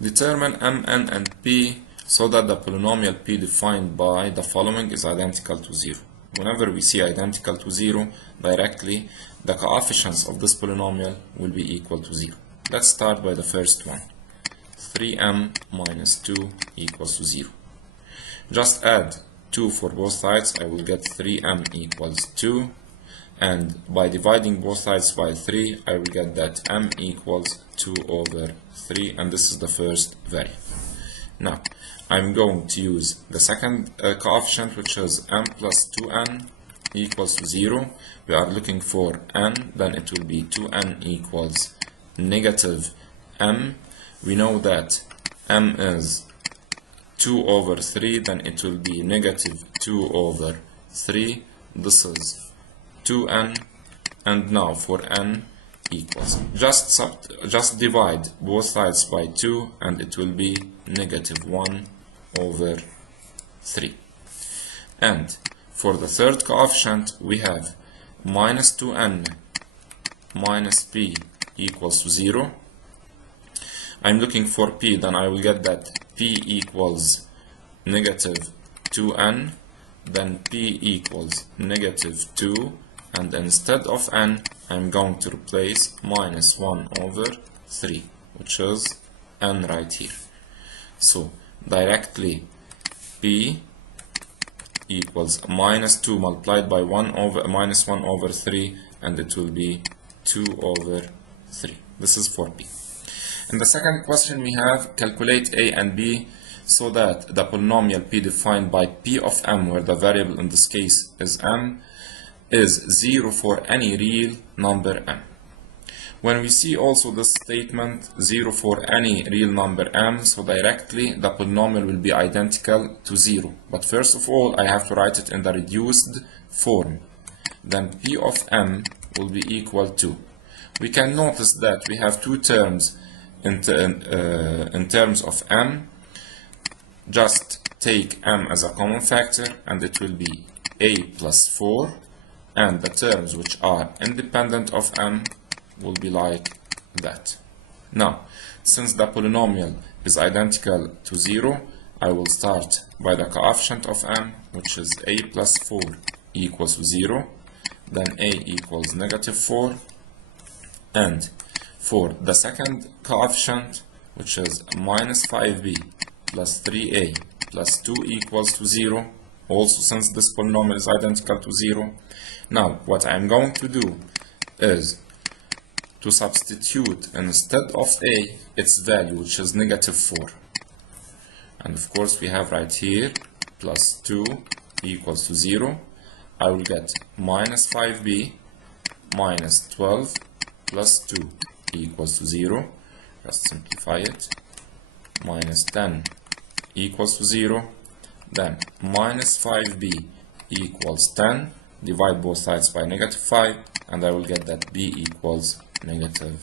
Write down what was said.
Determine mn and p so that the polynomial p defined by the following is identical to 0. Whenever we see identical to 0, directly the coefficients of this polynomial will be equal to 0. Let's start by the first one. 3m minus 2 equals to 0. Just add 2 for both sides. I will get 3m equals 2. And by dividing both sides by 3, I will get that m equals 2 over 3, and this is the first variable. Now, I'm going to use the second coefficient, which is m plus 2n equals to 0. We are looking for n, then it will be 2n equals negative m. We know that m is 2 over 3, then it will be negative 2 over 3. This is 2n, and now for n equals, just divide both sides by 2 and it will be negative 1 over 3. And for the third coefficient we have minus 2n minus p equals to 0. I'm looking for p, then I will get that p equals negative 2n, then p equals negative 2, and instead of n, I'm going to replace minus 1 over 3, which is n right here. So directly p equals minus 2 multiplied by minus 1 over 3, and it will be 2 over 3. This is for p. In the second question we have calculate a and b so that the polynomial p defined by p of m, where the variable in this case is m, is 0 for any real number m. When we see also this statement 0 for any real number m, so directly the polynomial will be identical to 0. But first of all I have to write it in the reduced form. Then p of m will be equal to, we can notice that we have two terms in terms of m. Just take m as a common factor and it will be a plus 4, and the terms which are independent of m will be like that. Now, since the polynomial is identical to 0, I will start by the coefficient of m, which is a plus 4 equals to 0, then a equals negative 4, and for the second coefficient, which is minus 5b plus 3a plus 2 equals to 0, also since this polynomial is identical to 0. Now, what I'm going to do is to substitute instead of a its value, which is negative 4. And of course, we have right here plus 2 equals to 0. I will get minus 5b minus 12 plus 2 equals to 0. Just simplify it. Minus 10 equals to 0. Then minus 5b equals 10. Divide both sides by negative 5, and I will get that b equals negative